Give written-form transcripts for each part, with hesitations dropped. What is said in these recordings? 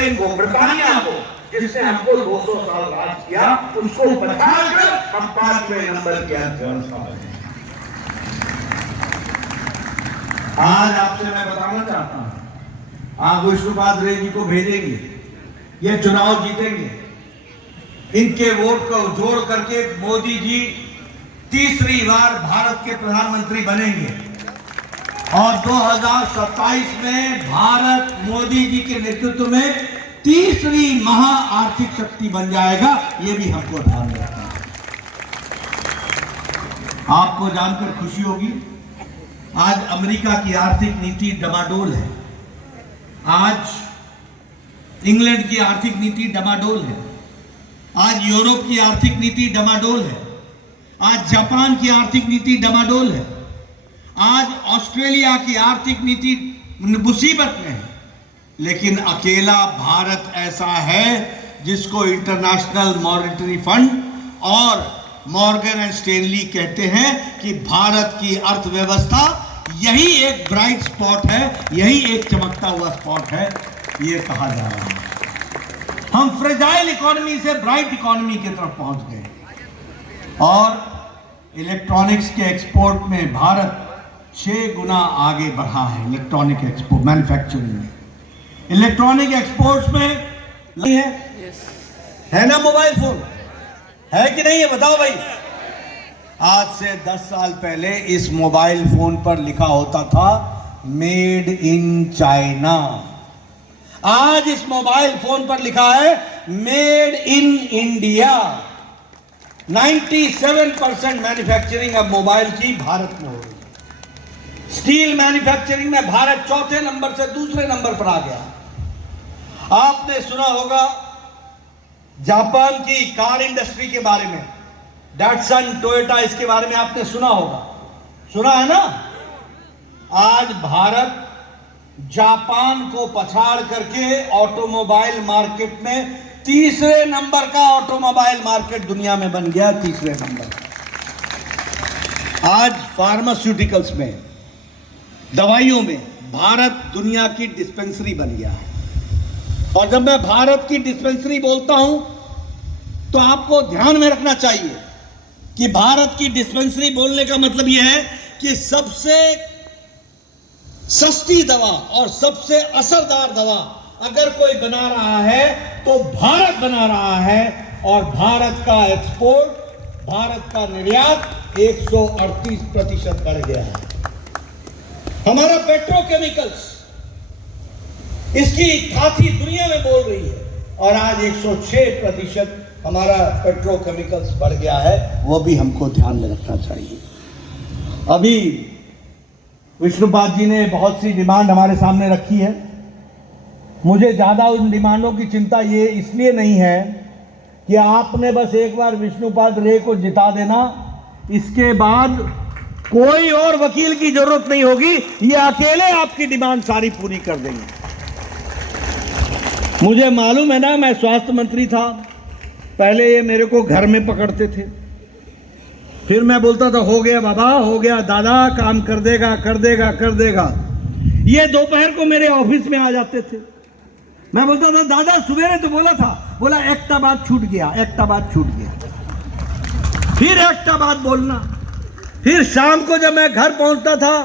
Britain को, Britannia को, जिसने हमको 200 साल राज किया, उसको बचाकर हम 5वें नंबर की अर्थव्यवस्था बने। आज आपसे मैं बताना चाहता हूं, आप विष्णुपाद रे जी को भेजेंगे, ये चुनाव जीतेंगे, इनके वोट को जोड़ करके मोदी जी तीसरी बार भारत के प्रधानमंत्री बनेंगे और 2027 में भारत मोदी जी के नेतृत्व में तीसरी महा आर्थिक शक्ति बन जाएगा। ये भी हमको ध्यान रखना है। आपको जानकर खुशी होगी, आज अमेरिका की आर्थिक नीति डमाडोल है, आज इंग्लैंड की आर्थिक नीति डमाडोल है, आज यूरोप की आर्थिक नीति डमाडोल है, आज जापान की आर्थिक नीति डमाडोल है, आज ऑस्ट्रेलिया की आर्थिक नीति मुसीबत में है, लेकिन अकेला भारत ऐसा है जिसको इंटरनेशनल मॉनेटरी फंड और मॉर्गन एंड स्टैनली कहते हैं कि भारत की अर्थव्यवस्था यही एक ब्राइट स्पॉट है, यही एक चमकता हुआ स्पॉट है, ये कहा जा रहा है। हम फ्रेजाइल इकोनॉमी से ब्राइट इकोनॉमी की तरफ पहुंच गए और इलेक्ट्रॉनिक्स के एक्सपोर्ट में भारत 6 गुना आगे बढ़ा है। इलेक्ट्रॉनिक एक्सपोर्ट मैन्युफैक्चरिंग में, इलेक्ट्रॉनिक एक्सपोर्ट्स में नहीं है ना? मोबाइल फोन है कि नहीं है, बताओ भाई। आज से 10 साल पहले इस मोबाइल फोन पर लिखा होता था मेड इन चाइना, आज इस मोबाइल फोन पर लिखा है मेड इन इंडिया। 97% मैन्युफैक्चरिंग अब मोबाइल की भारत में हो रही है। स्टील मैन्युफैक्चरिंग में भारत चौथे नंबर से दूसरे नंबर पर आ गया। आपने सुना होगा जापान की कार इंडस्ट्री के बारे में, डैटसन, टोयोटा, इसके बारे में आपने सुना होगा, सुना है ना? आज भारत जापान को पछाड़ करके ऑटोमोबाइल मार्केट में तीसरे नंबर का ऑटोमोबाइल मार्केट दुनिया में बन गया, तीसरे नंबर। आज फार्मास्यूटिकल्स में, दवाइयों में भारत दुनिया की डिस्पेंसरी बन गया है। और जब मैं भारत की डिस्पेंसरी बोलता हूं तो आपको ध्यान में रखना चाहिए कि भारत की डिस्पेंसरी बोलने का मतलब यह है कि सबसे सस्ती दवा और सबसे असरदार दवा अगर कोई बना रहा है तो भारत बना रहा है। और भारत का एक्सपोर्ट, भारत का निर्यात 138% बढ़ गया है। हमारा पेट्रोकेमिकल्स, इसकी ख्याति दुनिया में बोल रही है और आज 106% हमारा पेट्रोकेमिकल्स बढ़ गया है, वो भी हमको ध्यान में रखना चाहिए। अभी विष्णुपाद जी ने बहुत सी डिमांड हमारे सामने रखी है। मुझे ज़्यादा उन डिमांडों की चिंता ये इसलिए नहीं है कि आपने बस एक बार विष्णुपाद रे को जिता देना, इसके बाद कोई और वकील की जरूरत नहीं होगी, ये अकेले आपकी डिमांड सारी पूरी कर देंगे। मुझे मालूम है ना, मैं स्वास्थ्य मंत्री था, पहले ये मेरे को घर में पकड़ते थे, फिर मैं बोलता था हो गया बाबा, हो गया दादा, काम कर देगा कर देगा कर देगा। ये दोपहर को मेरे ऑफिस में आ जाते थे, मैं बोलता था दादा सुबह ने तो बोला था, बोला एकटा बात छूट गया, एकटा बात छूट गया, फिर एकटा बात बोलना। फिर शाम को जब मैं घर पहुंचता था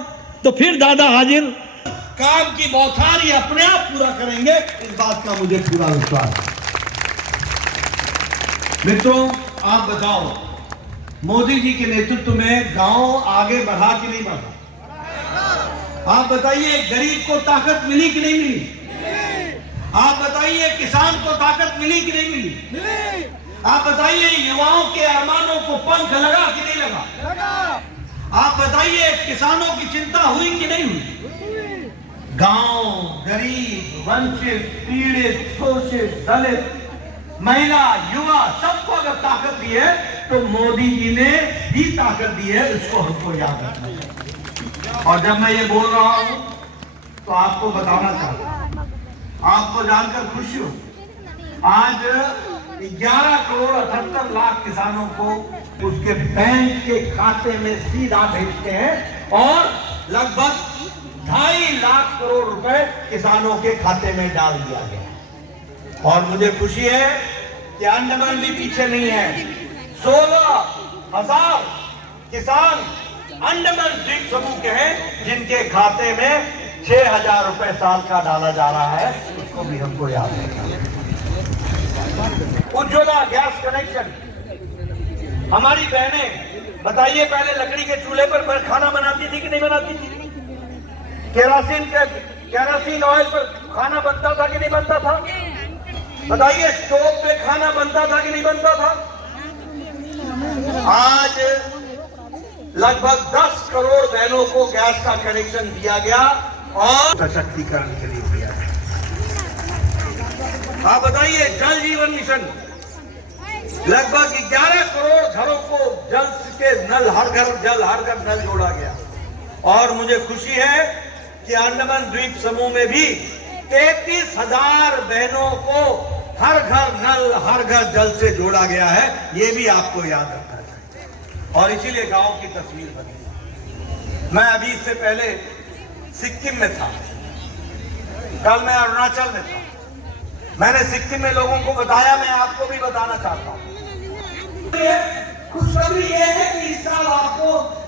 तो फिर दादा हाजिर, काम की बौछार ये अपने आप पूरा करेंगे, इस बात का मुझे पूरा विश्वास है। मित्रों, आप बताओ, मोदी जी के नेतृत्व में गांव आगे बढ़ा कि नहीं बढ़ा? आप बताइए, गरीब को ताकत मिली कि नहीं मिली? आप बताइए, किसान को ताकत मिली कि नहीं मिली? आप बताइए, युवाओं के अरमानों को पंख लगा कि नहीं लगा? आप बताइए, किसानों की चिंता हुई कि नहीं हुई? गांव, गरीब, वंचित, पीड़ित, शोषित, दलित, महिला, युवा, सबको अगर ताकत दी है तो मोदी जी ने भी ताकत दी है, उसको हमको याद रखना है। और जब मैं ये बोल रहा हूं तो आपको बताना चाहता हूं, आपको जानकर खुशी हो, आज 11 करोड़ 78 लाख किसानों को उसके बैंक के खाते में सीधा भेजते हैं और लगभग 2.5 लाख करोड़ रुपए किसानों के खाते में डाल दिया गया। और मुझे खुशी है कि अंडमान भी पीछे नहीं है। 16,000 किसान अंडमान द्वीप समूह के हैं जिनके खाते में 6,000 रुपए साल का डाला जा रहा है, उसको भी हमको याद है। उज्ज्वला गैस कनेक्शन, हमारी बहनें बताइए पहले लकड़ी के चूल्हे पर खाना बनाती थी कि नहीं बनाती थी? केरोसिन ऑयल पर खाना बनता था कि नहीं बनता था? बताइए स्टोव पे खाना बनता था कि नहीं बनता था? आज लगभग 10 करोड़ बहनों को गैस का कनेक्शन दिया गया और सशक्तिकरण के लिए दिया गया। आप बताइए जल जीवन मिशन, लगभग 11 करोड़ घरों को जल के नल, हर घर नल जोड़ा गया। और मुझे खुशी है कि अंडमान द्वीप समूह में भी 33,000 बहनों को हर घर नल, हर घर जल से जोड़ा गया है। ये भी आपको याद रखना चाहिए। और इसीलिए गांव की तस्वीर बनी। मैं अभी इससे पहले सिक्किम में था, कल मैं अरुणाचल में था। मैंने सिक्किम में लोगों को बताया, मैं आपको भी बताना चाहता हूं। खुशखबरी यह है कि इस साल आपको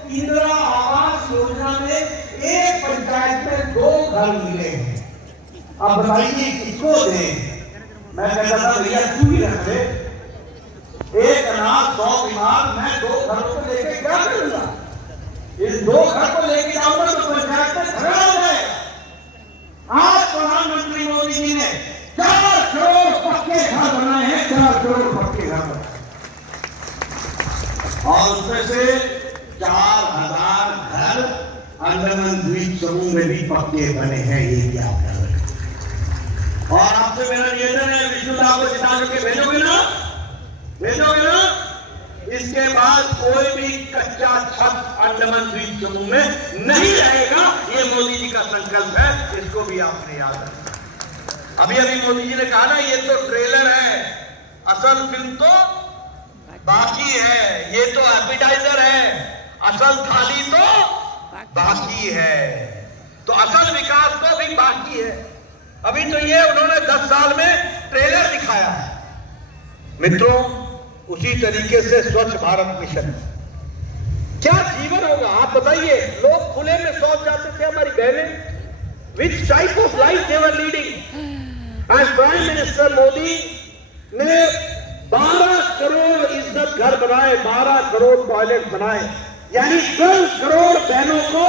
इंदिरा आवास योजना में एक पंचायत में 2 घर मिले हैं। अब बताइए किसको दें? मैं कहता था भैया क्यों ही रख ले, एक अनाथ 100 बीमार, मैं 2 घरों को लेके क्या करूंगा? इस 2 घर को लेके जाऊंगा तो पंचायत में झगड़ा हो जाएगा। आज प्रधानमंत्री मोदी जी ने 4 करोड़ पक्के घर बनाए हैं, 4 करोड़ पक्के घर बनाए और उसमें से 4,000 घर अंडमान द्वीप समूह में भी पक्के बने हैं। ये क्या कर रहे हैं? और आपसे मेरा निवेदन है, विष्णुदा को जिता के भेजोगे ना? इसके बाद कोई भी कच्चा छत अंडमान द्वीप समूह में नहीं रहेगा। ये मोदी जी का संकल्प है, इसको भी आपने याद रखना। अभी मोदी जी ने कहा ना, ये तो ट्रेलर है, असल फिल्म तो बाकी है। ये तो एपिटाइजर है, असल थाली तो बाकी है। तो असल विकास तो भी बाकी है। अभी तो ये उन्होंने 10 साल में ट्रेलर दिखाया है। मित्रों, उसी तरीके से स्वच्छ भारत मिशन, क्या जीवन होगा आप बताइए? लोग खुले में शौच जाते थे, हमारी बहनें, which type of life they were leading. आज प्राइम मिनिस्टर मोदी ने 12 करोड़ इज्जत घर बनाए, 12 करोड़ टॉयलेट बनाए, यानी 12 करोड़ बहनों को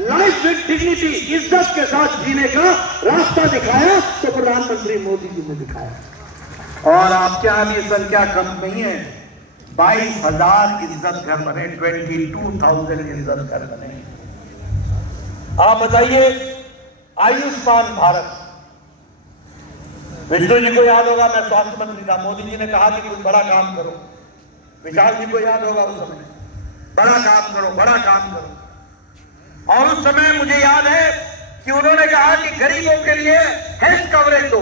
लाइफ विद डिग्निटी, इज्जत के साथ जीने का रास्ता दिखाया। तो प्रधानमंत्री मोदी जी ने दिखाया। और आपके यहां भी संख्या कम नहीं है, 22,000 इज्जत घर बने, 22,000 इज्जत घर बने। आप बताइए आयुष्मान भारत, विष्णु जी को याद होगा, मैं स्वास्थ्य मंत्री था, मोदी जी ने कहा कि कुछ बड़ा काम करो। विशाल जी को याद होगा उस समय, बड़ा काम करो, बड़ा काम करो। और उस समय मुझे याद है कि उन्होंने कहा कि गरीबों के लिए हेल्थ कवरेज दो।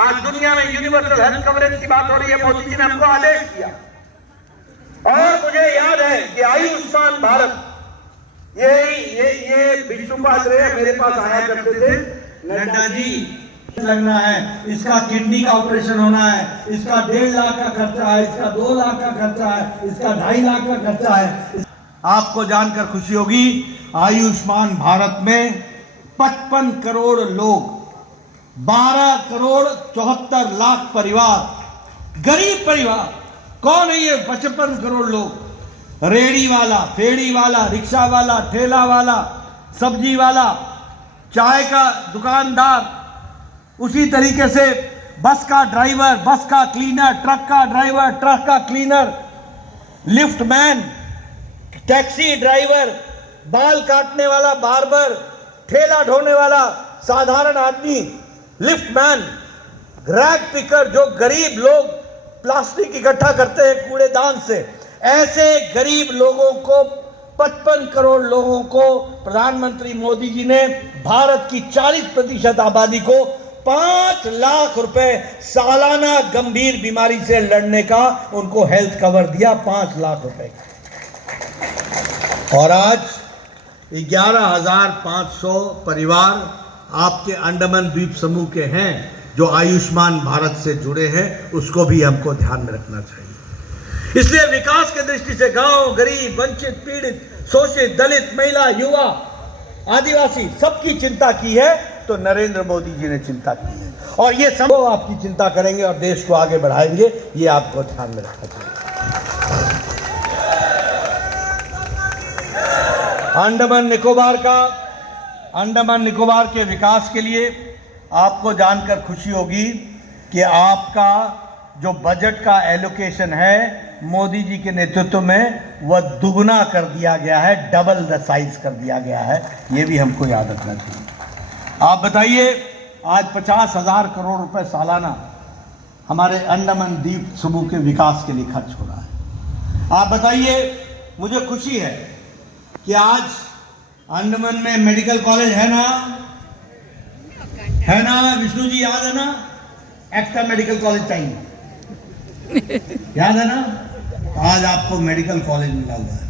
आज दुनिया में यूनिवर्सल हेल्थ कवरेज की बात हो रही है, मोदी जी ने हमको आदेश किया। और मुझे याद है कि आयुष्मान भारत, ये विष्णुपात्रे मेरे पास आया करते थे, नड्डा जी लगना है, इसका किडनी का ऑपरेशन होना है, इसका 1.5 लाख का खर्चा है, इसका 2 लाख का खर्चा है, इसका 2.5 लाख का खर्चा है। आपको जानकर खुशी होगी, आयुष्मान भारत में 55 करोड़ लोग, 12 करोड़ 74 लाख परिवार, गरीब परिवार, कौन है ये 55 करोड़ लोग? रेड़ी वाला, फेड़ी वाला, रिक्शा वाला, ठेला वाला, सब्जी वाला, चाय का दुकानदार, उसी तरीके से बस का ड्राइवर, बस का क्लीनर, ट्रक का ड्राइवर, ट्रक का cleaner, lift man, taxi driver, बाल काटने वाला बार्बर, ठेला ढोने वाला साधारण आदमी, लिफ्ट मैन, रैग पिकर, जो गरीब लोग प्लास्टिक इकट्ठा करते हैं कूड़ेदान से, ऐसे गरीब लोगों को 55 करोड़ लोगों को प्रधानमंत्री मोदी जी ने भारत की 40% आबादी को 5 लाख रुपए सालाना गंभीर बीमारी से लड़ने का उनको हेल्थ कवर दिया, 5 लाख रुपए। और आज 11,500 परिवार आपके अंडमान द्वीप समूह के हैं जो आयुष्मान भारत से जुड़े हैं, उसको भी हमको ध्यान में रखना चाहिए। इसलिए विकास की दृष्टि से गांव, गरीब, वंचित, पीड़ित, शोषित, दलित, महिला, युवा, आदिवासी सबकी चिंता की है तो नरेंद्र मोदी जी ने चिंता की है, और ये सब आपकी चिंता करेंगे और देश को आगे बढ़ाएंगे, ये आपको ध्यान में रखना चाहिए। अंडमान निकोबार के विकास के लिए आपको जानकर खुशी होगी कि आपका जो बजट का एलोकेशन है मोदी जी के नेतृत्व में वह दुगना कर दिया गया है, डबल द साइज कर दिया गया है। ये भी हमको याद रखना चाहिए। आप बताइए, आज 50,000 करोड़ रुपए सालाना हमारे अंडमान द्वीप समूह के विकास के लिए खर्च हो रहा है। आप बताइए, मुझे खुशी है कि आज अंडमान में मेडिकल कॉलेज है ना विष्णु जी, याद है ना? एक्टा मेडिकल कॉलेज चाहिए, याद है ना? आज आपको मेडिकल कॉलेज मिला हुआ है।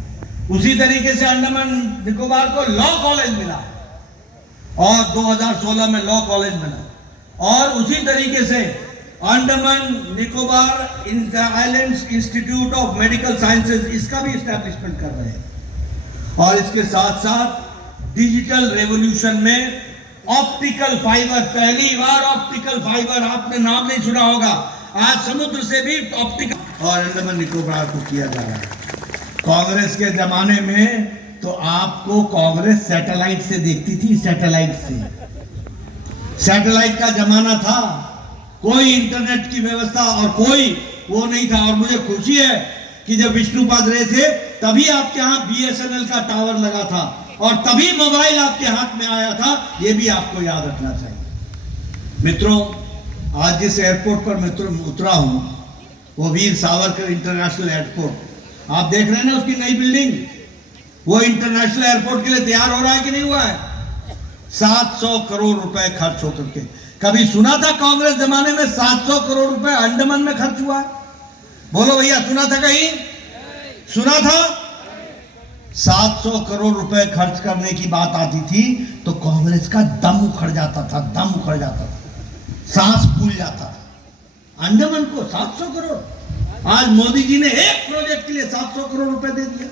उसी तरीके से अंडमान निकोबार को लॉ कॉलेज मिला और 2016 में लॉ कॉलेज मिला, और उसी तरीके से Andaman Nicobar islands institute of medical sciences, इसका भी एस्टैब्लिशमेंट कर रहे हैं। और इसके साथ साथ डिजिटल रेवोल्यूशन में ऑप्टिकल फाइबर, पहली बार ऑप्टिकल फाइबर, आपने नाम नहीं सुना होगा, आज समुद्र से भी ऑप्टिकल, और अंडमान निकोबार को किया जा रहा है। कांग्रेस के जमाने में तो आपको कांग्रेस सैटेलाइट से देखती थी, सैटेलाइट का जमाना था, कोई इंटरनेट की व्यवस्था और कोई वो नहीं था। और मुझे खुशी है कि जब विष्णुपाद रे थे तभी आपके यहाँ BSNL का टावर लगा था और तभी मोबाइल आपके हाथ में आया था, ये भी आपको याद रखना चाहिए। मित्रों, आज जिस एयरपोर्ट पर उतरा हूं वो वीर सावरकर इंटरनेशनल एयरपोर्ट, आप देख रहे हैं ना उसकी नई बिल्डिंग, वो इंटरनेशनल एयरपोर्ट के लिए तैयार हो रहा है कि नहीं हुआ है? 700 करोड़ रुपए खर्च होकर के। कभी सुना था कांग्रेस जमाने में 700 करोड़ रुपए अंडमान में खर्च हुआ है? बोलो भैया, सुना था कहीं? सुना था? 700 करोड़ रुपए खर्च करने की बात आती थी तो कांग्रेस का दम उखड़ जाता था, सांस फूल जाता था। अंडमान को 700 करोड़, आज मोदी जी ने एक प्रोजेक्ट के लिए 700 करोड़ रुपए दे दिया,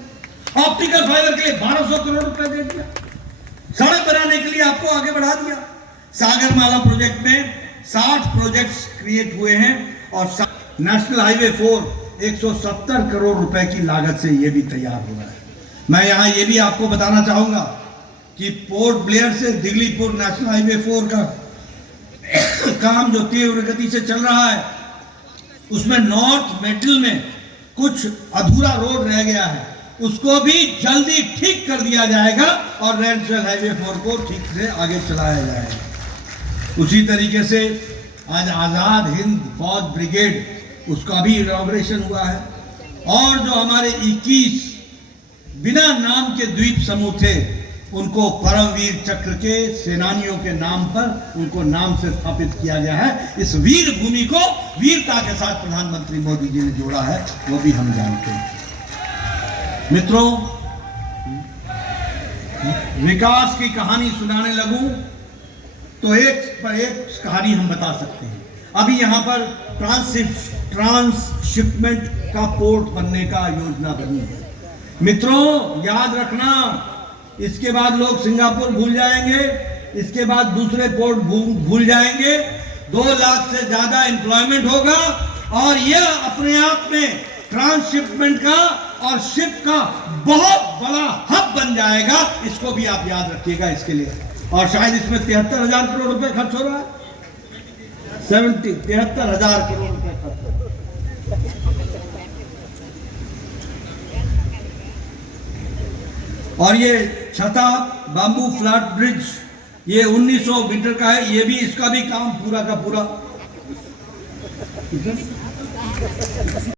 ऑप्टिकल फाइबर के लिए 1200 करोड़ रुपए दे दिया, सड़क बनाने के लिए आपको आगे बढ़ा दिया। सागरमाला प्रोजेक्ट में 60 प्रोजेक्ट्स क्रिएट हुए हैं और नेशनल हाईवे 4 170 करोड़ रुपए की लागत से यह भी तैयार हो रहा है। मैं यहां यह भी आपको बताना चाहूंगा कि पोर्ट ब्लेयर से दिगलीपुर नेशनल हाईवे 4 का काम जो तीव्र गति से चल रहा है, उसमें नॉर्थ मेटल में कुछ अधूरा रोड रह गया है, उसको भी जल्दी ठीक कर दिया जाएगा और नेशनल हाईवे 4 को ठीक से आगे चलाया जाएगा। उसी तरीके से आज आजाद हिंद फौज ब्रिगेड, उसका भी इनॉग्रेशन हुआ है। और जो हमारे 21 बिना नाम के द्वीप समूह थे, उनको परमवीर चक्र के सेनानियों के नाम पर उनको नाम से स्थापित किया गया है। इस वीर भूमि को वीरता के साथ प्रधानमंत्री मोदी जी ने जोड़ा है, वो भी हम जानते हैं। मित्रों, विकास की कहानी सुनाने लगूं तो एक पर एक कहानी हम बता सकते हैं। अभी यहां पर ट्रांसशिपमेंट का पोर्ट बनने का योजना बनी है। मित्रों, याद रखना, इसके बाद लोग सिंगापुर भूल जाएंगे, इसके बाद दूसरे पोर्ट भूल जाएंगे, 2 लाख से ज्यादा एम्प्लॉयमेंट होगा और यह अपने आप में ट्रांसशिपमेंट का और शिप का बहुत बड़ा हब बन जाएगा। इसको भी आप याद रखिएगा इसके लिए। और शायद इसमें 73,000 करोड़ रुपए खर्च हो रहा है, 73,000 करोड़ रुपए खर्च हो रहा है। और ये छता बाम्बू फ्लैट ब्रिज, ये 1900 मीटर का है, ये भी, इसका भी काम पूरा का पूरा